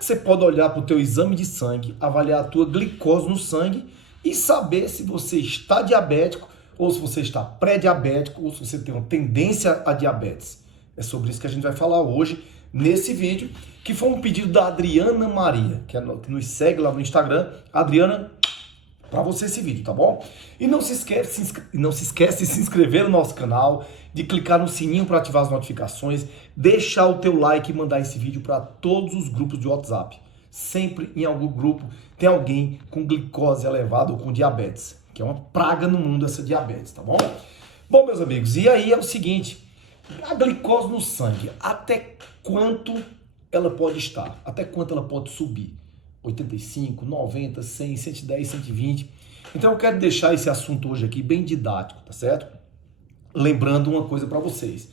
que você pode olhar para o teu exame de sangue, avaliar a tua glicose no sangue e saber se você está diabético ou se você está pré-diabético ou se você tem uma tendência a diabetes. É sobre isso que a gente vai falar hoje nesse vídeo, que foi um pedido da Adriana Maria, que nos segue lá no Instagram. Adriana, para você esse vídeo, tá bom? E não se esquece de se inscrever no nosso canal, de clicar no sininho para ativar as notificações, deixar o teu like e mandar esse vídeo para todos os grupos de WhatsApp. Sempre em algum grupo tem alguém com glicose elevada ou com diabetes, que é uma praga no mundo essa diabetes, tá bom? Bom, meus amigos, e aí é o seguinte, a glicose no sangue, até quanto ela pode estar? Até quanto ela pode subir? 85, 90, 100, 110, 120. Então eu quero deixar esse assunto hoje aqui bem didático, tá certo? Lembrando uma coisa para vocês.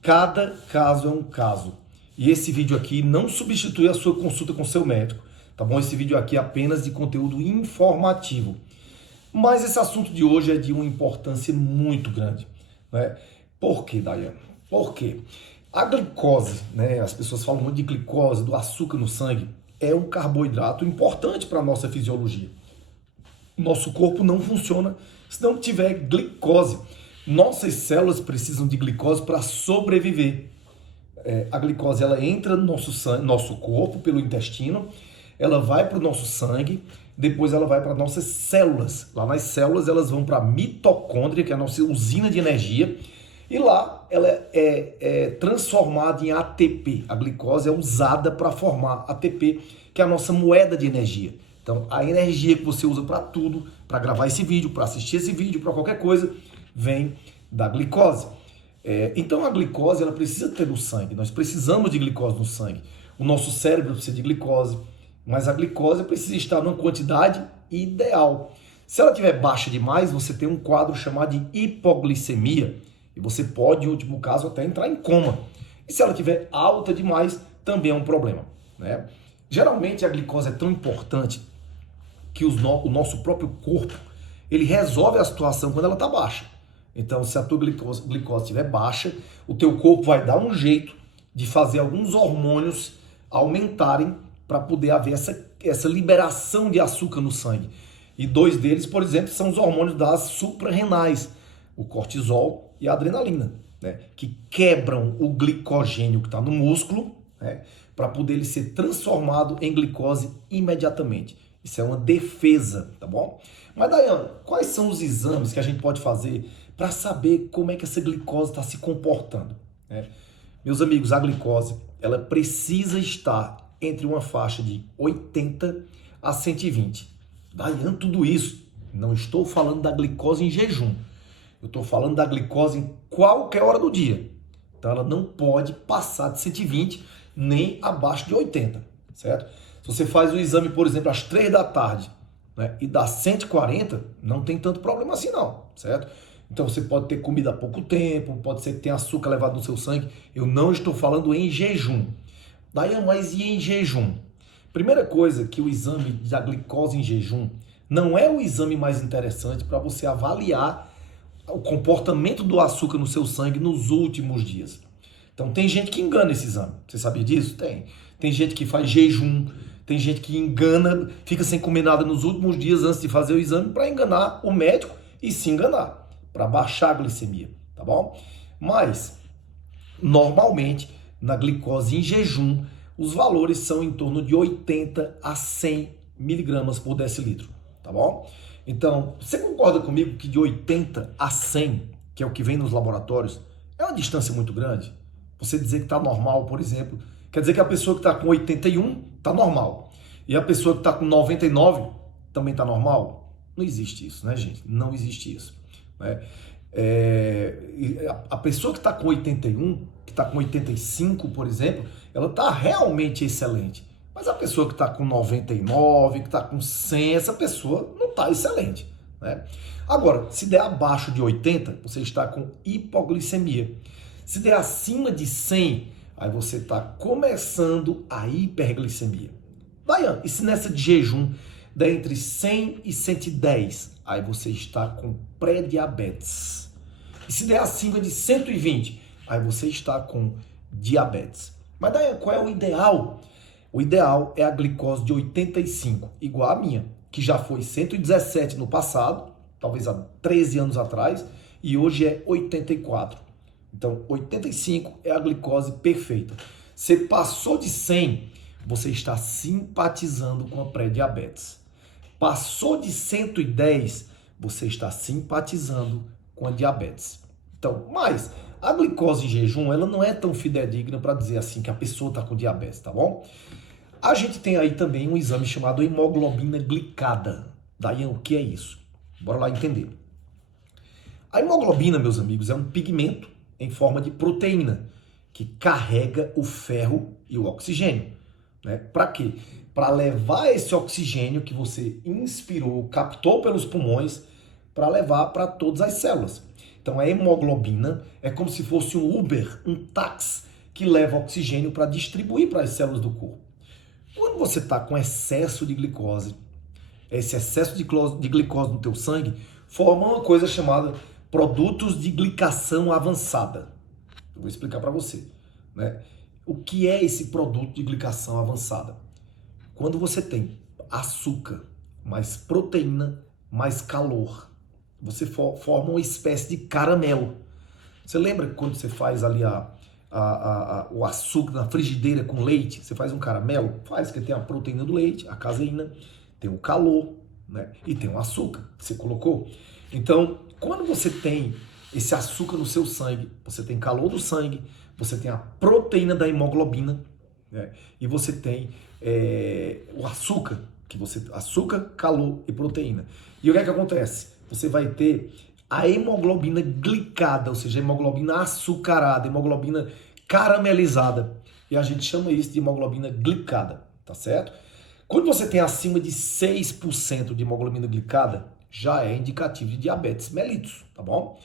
Cada caso é um caso. E esse vídeo aqui não substitui a sua consulta com seu médico, tá bom? Esse vídeo aqui é apenas de conteúdo informativo. Mas esse assunto de hoje é de uma importância muito grande, né? Por quê, Daiane? Por quê? A glicose, né? As pessoas falam muito de glicose, do açúcar no sangue, é um carboidrato importante para a nossa fisiologia. Nosso corpo não funciona se não tiver glicose. Nossas células precisam de glicose para sobreviver. A glicose ela entra no nosso corpo pelo intestino, ela vai para o nosso sangue, depois ela vai para nossas células. Lá nas células elas vão para a mitocôndria, que é a nossa usina de energia, e lá ela é transformada em ATP. A glicose é usada para formar ATP, que é a nossa moeda de energia. Então, a energia que você usa para tudo, para gravar esse vídeo, para assistir esse vídeo, para qualquer coisa, vem da glicose. Então, a glicose ela precisa ter no sangue. Nós precisamos de glicose no sangue. O nosso cérebro precisa de glicose, mas a glicose precisa estar numa quantidade ideal. Se ela estiver baixa demais, você tem um quadro chamado de hipoglicemia, e você pode, em último caso, até entrar em coma. E se ela estiver alta demais, também é um problema, né? Geralmente a glicose é tão importante que o nosso próprio corpo ele resolve a situação quando ela está baixa. Então, se a tua glicose estiver baixa, o teu corpo vai dar um jeito de fazer alguns hormônios aumentarem para poder haver essa liberação de açúcar no sangue. E dois deles, por exemplo, são os hormônios das suprarrenais, o cortisol e a adrenalina, né, que quebram o glicogênio que está no músculo, né, para poder ele ser transformado em glicose imediatamente. Isso é uma defesa, tá bom? Mas, Daiane, quais são os exames que a gente pode fazer para saber como é que essa glicose está se comportando, né? Meus amigos, a glicose ela precisa estar entre uma faixa de 80 a 120. Daiane, tudo isso. Não estou falando da glicose em jejum. Eu estou falando da glicose em qualquer hora do dia. Então ela não pode passar de 120 nem abaixo de 80, certo? Se você faz o exame, por exemplo, às 3 da tarde, né, e dá 140, não tem tanto problema assim não, certo? Então você pode ter comido há pouco tempo, pode ser que tenha açúcar elevado no seu sangue. Eu não estou falando em jejum. Daí, mas e em jejum? Primeira coisa que o exame da glicose em jejum não é o exame mais interessante para você avaliar o comportamento do açúcar no seu sangue nos últimos dias. Então tem gente que engana esse exame. Você sabia disso? Tem. Tem gente que faz jejum, tem gente que engana, fica sem comer nada nos últimos dias antes de fazer o exame para enganar o médico e se enganar, para baixar a glicemia, tá bom? Mas, normalmente, na glicose em jejum, os valores são em torno de 80 a 100 miligramas por decilitro, tá bom? Então, você concorda comigo que de 80 a 100, que é o que vem nos laboratórios, é uma distância muito grande? Você dizer que está normal, por exemplo, quer dizer que a pessoa que está com 81 está normal. E a pessoa que está com 99 também está normal? Não existe isso, né, gente? Não existe isso, né? A pessoa que está com 81, que está com 85, por exemplo, ela está realmente excelente. Mas a pessoa que está com 99, que está com 100, essa pessoa não está excelente, né? Agora, se der abaixo de 80, você está com hipoglicemia. Se der acima de 100, aí você está começando a hiperglicemia. Daiane, e se nessa de jejum der entre 100 e 110, aí você está com pré-diabetes. E se der acima de 120, aí você está com diabetes. Mas Daiane, qual é o ideal? O ideal é a glicose de 85, igual a minha, que já foi 117 no passado, talvez há 13 anos atrás, e hoje é 84. Então, 85 é a glicose perfeita. Você passou de 100, você está simpatizando com a pré-diabetes. Passou de 110, você está simpatizando com a diabetes. Então, mas a glicose em jejum, ela não é tão fidedigna para dizer assim que a pessoa está com diabetes, tá bom? A gente tem aí também um exame chamado hemoglobina glicada. Daí, o que é isso? Bora lá entender. A hemoglobina, meus amigos, é um pigmento em forma de proteína que carrega o ferro e o oxigênio. Né? Para quê? Para levar esse oxigênio que você inspirou, captou pelos pulmões, para levar para todas as células. Então a hemoglobina é como se fosse um Uber, um táxi que leva oxigênio para distribuir para as células do corpo. Quando você está com excesso de glicose, esse excesso de glicose no teu sangue forma uma coisa chamada produtos de glicação avançada. Eu vou explicar para você. Né? O que é esse produto de glicação avançada? Quando você tem açúcar, mais proteína, mais calor, você forma uma espécie de caramelo. Você lembra quando você faz ali o açúcar na frigideira com leite, você faz um caramelo? Faz, que tem a proteína do leite, a caseína, tem o calor, né? E tem o açúcar que você colocou. Então, quando você tem esse açúcar no seu sangue, você tem calor do sangue, você tem a proteína da hemoglobina, né? E você tem o açúcar, açúcar, calor e proteína. E o que é que acontece? Você vai ter a hemoglobina glicada, ou seja, a hemoglobina açucarada, hemoglobina caramelizada. E a gente chama isso de hemoglobina glicada, tá certo? Quando você tem acima de 6% de hemoglobina glicada, já é indicativo de diabetes mellitus, tá bom?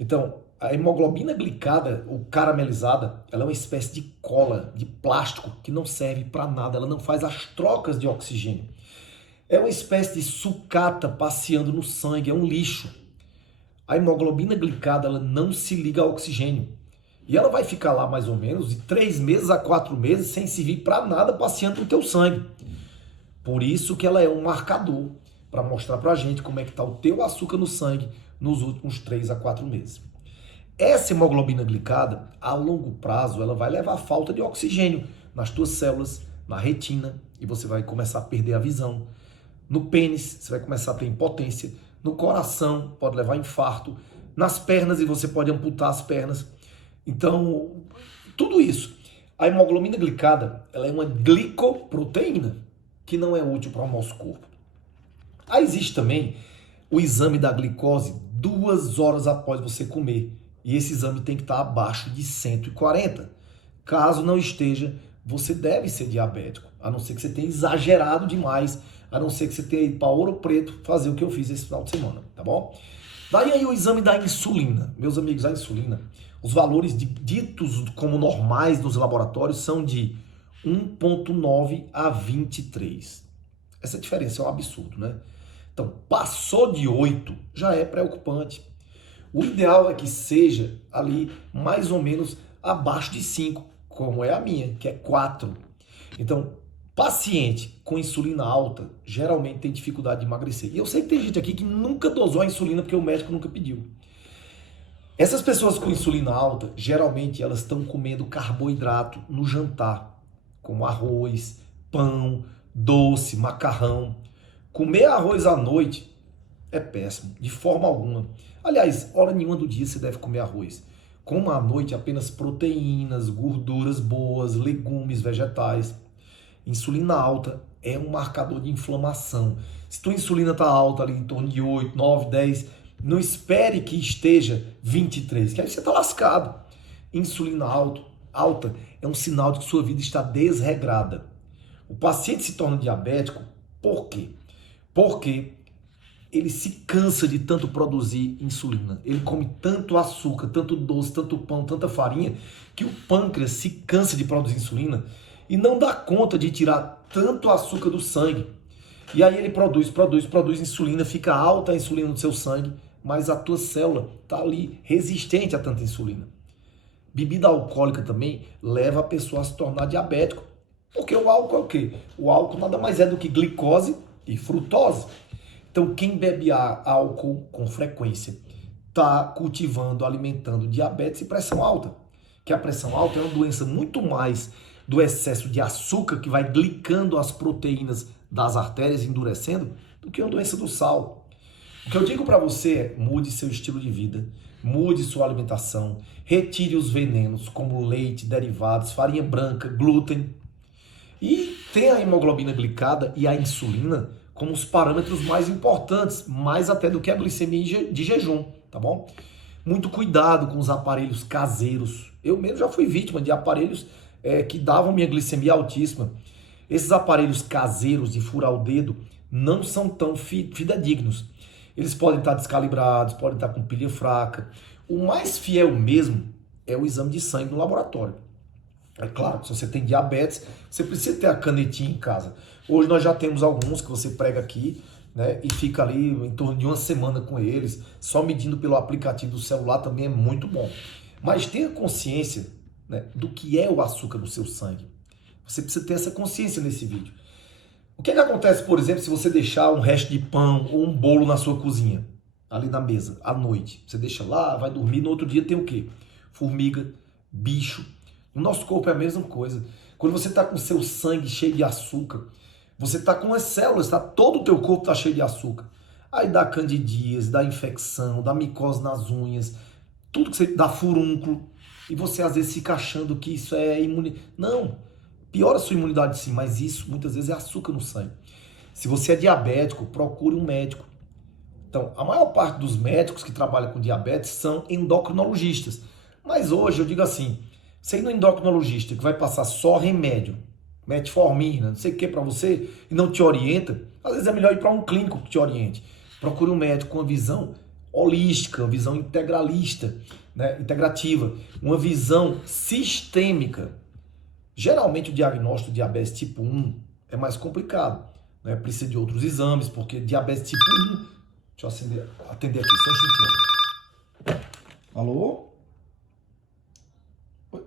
Então, a hemoglobina glicada ou caramelizada, ela é uma espécie de cola, de plástico, que não serve para nada, ela não faz as trocas de oxigênio. É uma espécie de sucata passeando no sangue, é um lixo. A hemoglobina glicada, ela não se liga ao oxigênio. E ela vai ficar lá mais ou menos de 3 meses a 4 meses sem servir para nada passeando no teu sangue. Por isso que ela é um marcador para mostrar para a gente como é que está o teu açúcar no sangue nos últimos 3 a 4 meses. Essa hemoglobina glicada, a longo prazo, ela vai levar a falta de oxigênio nas tuas células, na retina, e você vai começar a perder a visão. No pênis, você vai começar a ter impotência. No coração, pode levar a infarto. Nas pernas, e você pode amputar as pernas. Então, tudo isso. A hemoglobina glicada, ela é uma glicoproteína, que não é útil para o nosso corpo. Aí existe também o exame da glicose 2 horas após você comer. E esse exame tem que estar abaixo de 140. Caso não esteja, você deve ser diabético. A não ser que você tenha exagerado demais. A não ser que você tenha ido para Ouro Preto fazer o que eu fiz esse final de semana, tá bom? Daí aí o exame da insulina. Meus amigos, a insulina, os valores ditos como normais nos laboratórios são de 1,9 a 23. Essa diferença é um absurdo, né? Então, passou de 8, já é preocupante. O ideal é que seja ali mais ou menos abaixo de 5, como é a minha, que é 4. Então, paciente com insulina alta geralmente tem dificuldade de emagrecer. E eu sei que tem gente aqui que nunca dosou a insulina porque o médico nunca pediu. Essas pessoas com insulina alta, geralmente elas estão comendo carboidrato no jantar, como arroz, pão, doce, macarrão. Comer arroz à noite é péssimo, de forma alguma. Aliás, hora nenhuma do dia você deve comer arroz. Coma à noite apenas proteínas, gorduras boas, legumes, vegetais. Insulina alta é um marcador de inflamação. Se tua insulina está alta ali em torno de 8, 9, 10, não espere que esteja 23, que aí você está lascado. Insulina alta é um sinal de que sua vida está desregrada. O paciente se torna diabético por quê? Porque ele se cansa de tanto produzir insulina. Ele come tanto açúcar, tanto doce, tanto pão, tanta farinha, que o pâncreas se cansa de produzir insulina e não dá conta de tirar tanto açúcar do sangue. E aí ele produz insulina, fica alta a insulina no seu sangue, mas a tua célula está ali resistente a tanta insulina. Bebida alcoólica também leva a pessoa a se tornar diabético, Porque o álcool é o quê? O álcool nada mais é do que glicose e frutose. Então, quem bebe álcool com frequência está cultivando, alimentando diabetes e pressão alta. Que a pressão alta é uma doença muito mais do excesso de açúcar que vai glicando as proteínas das artérias, endurecendo, do que uma doença do sal. O que eu digo para você é: mude seu estilo de vida, mude sua alimentação, retire os venenos como leite, derivados, farinha branca, glúten, e tenha a hemoglobina glicada e a insulina como os parâmetros mais importantes, mais até do que a glicemia de jejum, tá bom? Muito cuidado com os aparelhos caseiros. Eu mesmo já fui vítima de aparelhos que davam minha glicemia altíssima. Esses aparelhos caseiros de furar o dedo não são tão fidedignos. Eles podem estar descalibrados, podem estar com pilha fraca. O mais fiel mesmo é o exame de sangue no laboratório. É claro que se você tem diabetes, você precisa ter a canetinha em casa. Hoje nós já temos alguns que você prega aqui, né, e fica ali em torno de uma semana com eles, só medindo pelo aplicativo do celular também é muito bom. Mas tenha consciência, né, do que é o açúcar no seu sangue. Você precisa ter essa consciência nesse vídeo. O que acontece, por exemplo, se você deixar um resto de pão ou um bolo na sua cozinha, ali na mesa, à noite? Você deixa lá, vai dormir, no outro dia tem o quê? Formiga, bicho. No nosso corpo é a mesma coisa. Quando você está com o seu sangue cheio de açúcar, você está com as células, todo o teu corpo está cheio de açúcar. Aí dá candidíase, dá infecção, dá micose nas unhas, tudo que você dá furúnculo. E você às vezes fica achando que isso é imunidade. Não, piora a sua imunidade sim, mas isso muitas vezes é açúcar no sangue. Se você é diabético, procure um médico. Então, a maior parte dos médicos que trabalham com diabetes são endocrinologistas. Mas hoje eu digo assim, você ir no endocrinologista que vai passar só remédio, metformina, não sei o que para você, e não te orienta, às vezes é melhor ir para um clínico que te oriente. Procure um médico com uma visão holística, uma visão integralista, né, integrativa, uma visão sistêmica. Geralmente o diagnóstico de diabetes tipo 1 é mais complicado, né? Precisa de outros exames, porque diabetes tipo 1... Deixa eu atender aqui, só um instantinho. Alô? Oi?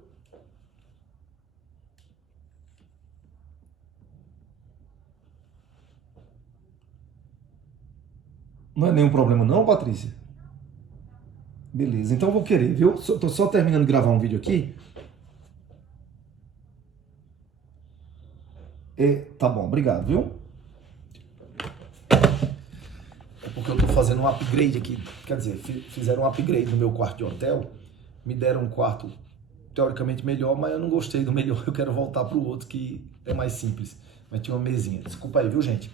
Não é nenhum problema não, Patrícia? Beleza, então eu vou querer, viu? Tô só terminando de gravar um vídeo aqui. Tá bom, obrigado, viu? É porque eu tô fazendo um upgrade aqui. Quer dizer, fizeram um upgrade no meu quarto de hotel. Me deram um quarto teoricamente melhor, mas eu não gostei do melhor. Eu quero voltar pro outro que é mais simples. Mas tinha uma mesinha. Desculpa aí, viu, gente?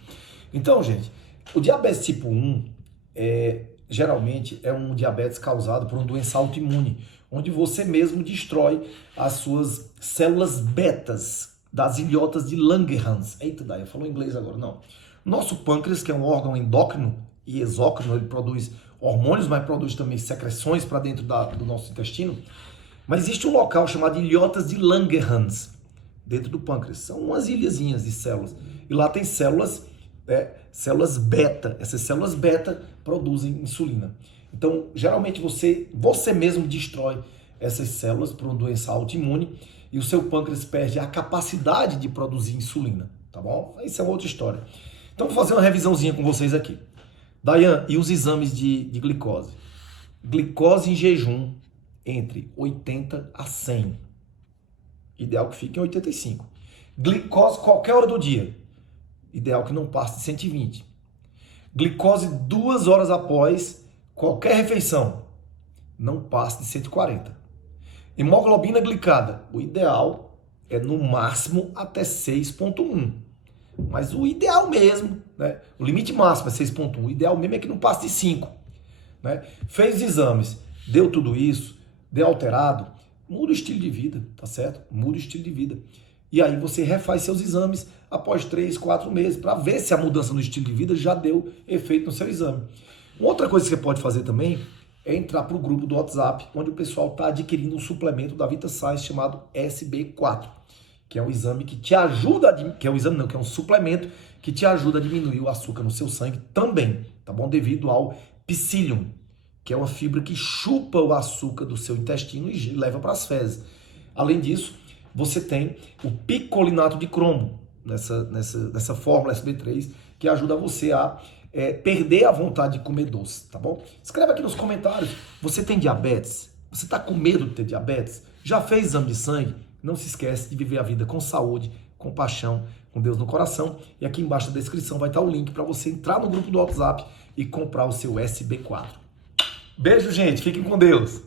Então, gente, o diabetes tipo 1 geralmente é um diabetes causado por uma doença autoimune, onde você mesmo destrói as suas células betas das ilhotas de Langerhans. Eita, daí, falou inglês agora, não. Nosso pâncreas, que é um órgão endócrino e exócrino, ele produz hormônios, mas produz também secreções para dentro do nosso intestino. Mas existe um local chamado ilhotas de Langerhans, dentro do pâncreas. São umas ilhazinhas de células. E lá tem células beta. Essas células beta produzem insulina. Então, geralmente você mesmo destrói essas células por uma doença autoimune e o seu pâncreas perde a capacidade de produzir insulina, tá bom? Isso é uma outra história. Então, vou fazer uma revisãozinha com vocês aqui. Dayan, e os exames de glicose? Glicose em jejum entre 80 a 100. Ideal que fique em 85. Glicose qualquer hora do dia. Ideal que não passe de 120. Glicose 2 horas após qualquer refeição. Não passe de 140. Hemoglobina glicada. O ideal é no máximo até 6,1. Mas o ideal mesmo, né? O limite máximo é 6,1. O ideal mesmo é que não passe de 5. Né? Fez exames, deu tudo isso, deu alterado, muda o estilo de vida, tá certo? Muda o estilo de vida. E aí você refaz seus exames após 3, 4 meses para ver se a mudança no estilo de vida já deu efeito no seu exame. Uma outra coisa que você pode fazer também é entrar para o grupo do WhatsApp, onde o pessoal está adquirindo um suplemento da VitaScience chamado SB4, que é um exame que te ajuda, que é um suplemento que te ajuda a diminuir o açúcar no seu sangue também, tá bom? Devido ao psyllium, que é uma fibra que chupa o açúcar do seu intestino e leva para as fezes. Além disso, você tem o picolinato de cromo nessa fórmula SB3, que ajuda você a perder a vontade de comer doce, tá bom? Escreve aqui nos comentários, você tem diabetes? Você está com medo de ter diabetes? Já fez exame de sangue? Não se esquece de viver a vida com saúde, com paixão, com Deus no coração. E aqui embaixo da descrição vai estar o link para você entrar no grupo do WhatsApp e comprar o seu SB4. Beijo, gente. Fiquem com Deus.